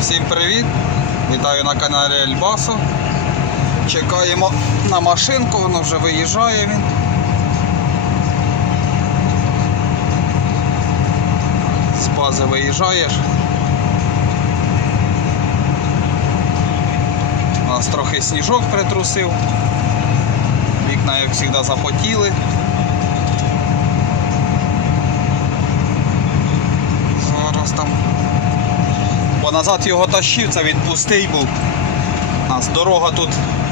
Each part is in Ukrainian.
Всім привіт! Вітаю на каналі Ельбасу. Чекаємо на машинку, воно вже виїжджає він. З бази виїжджаєш. У нас трохи сніжок притрусив. Вікна, як завжди, запотіли. Зараз там Бо назад його тащив, це він пустий був. Нас дорога тут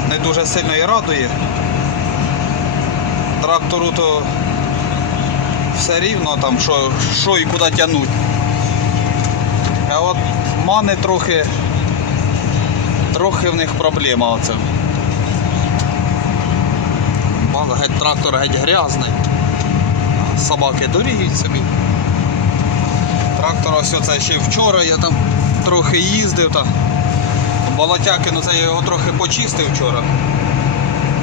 не дуже сильно і радує. Трактору то все рівно там, що, що і куди тягнуть. А от мани трохи, трохи в них проблема оце. Геть трактор геть грязний. Собаки доріють собі. Трактор ось оце ще вчора я там трохи їздив та болотяки, ну це я його трохи почистив вчора.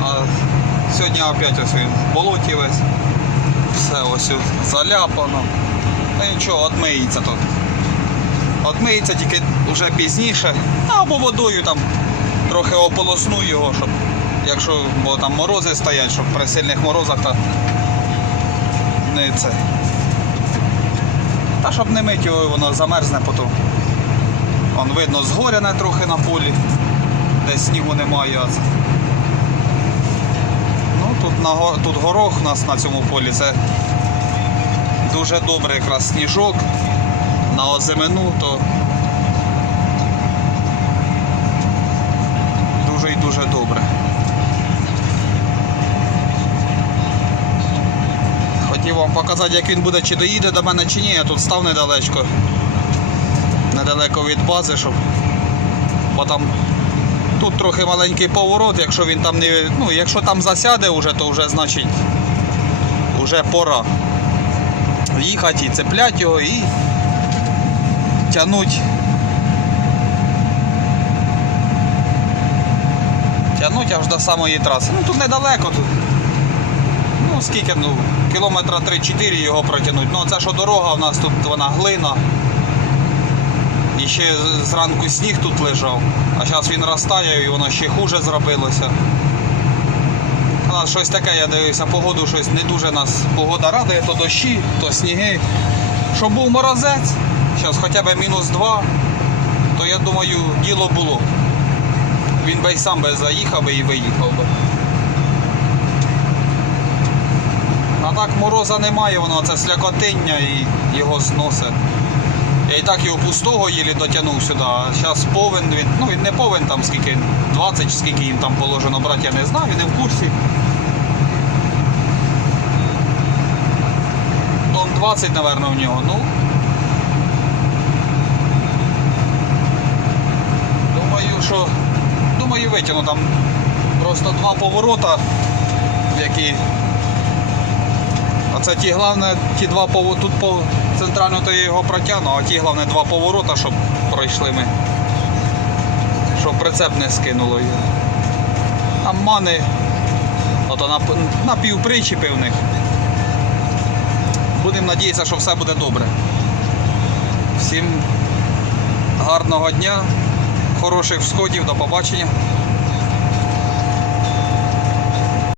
А сьогодні опять ось він в болоті весь. Все ось заляпано. Та нічого, отмиється тут. Отмиється тільки вже пізніше. Або водою там трохи ополосну його, щоб якщо бо там морози стоять, щоб при сильних морозах то не це. Та щоб не мить його, воно замерзне потім. Вон видно згоряне трохи на полі, де снігу немає. Ну, тут, на, тут горох у нас на цьому полі, це дуже добре якраз сніжок. На озимину, то дуже і дуже добре. Хотів вам показати, як він буде, чи доїде до мене, чи ні. Я тут став недалечко. Недалеко від бази, щоб. Бо там тут трохи маленький поворот, якщо він там не. Ну, якщо там засяде вже, то вже значить вже пора їхати і цеплять його і тянуть. Тянуть аж до самої траси. Ну тут недалеко тут. Ну скільки, ну, кілометра 3-4 його протягнуть. Ну це що дорога в нас тут вона глина. І ще зранку сніг тут лежав, а зараз він розтає і воно ще хуже зробилося. У нас щось таке, я дивився, погоду щось не дуже нас погода радує, то дощі, то сніги. Щоб був морозець, зараз хоча б мінус 2, то я думаю, діло було. Він би й сам би заїхав би і виїхав би. А так мороза немає, воно це слякотиння і його зносить. Я і так його пустого єлі дотягнув сюди, зараз повен він, ну він не повен там скільки, 20 чи скільки їм там положено брати, я не знаю, він не в курсі. Тон 20, напевно, в нього, ну. Думаю, що. Думаю, витягну там просто два поворота, які це ті головне, ті два повороти, тут по центрально то його протягну, а ті головне два поворота, щоб пройшли ми. Щоб прицеп не скинуло. Там мани, ото на, на півпричіпи в них. Будемо надіятися, що все буде добре. Всім гарного дня, хороших всходів, до побачення.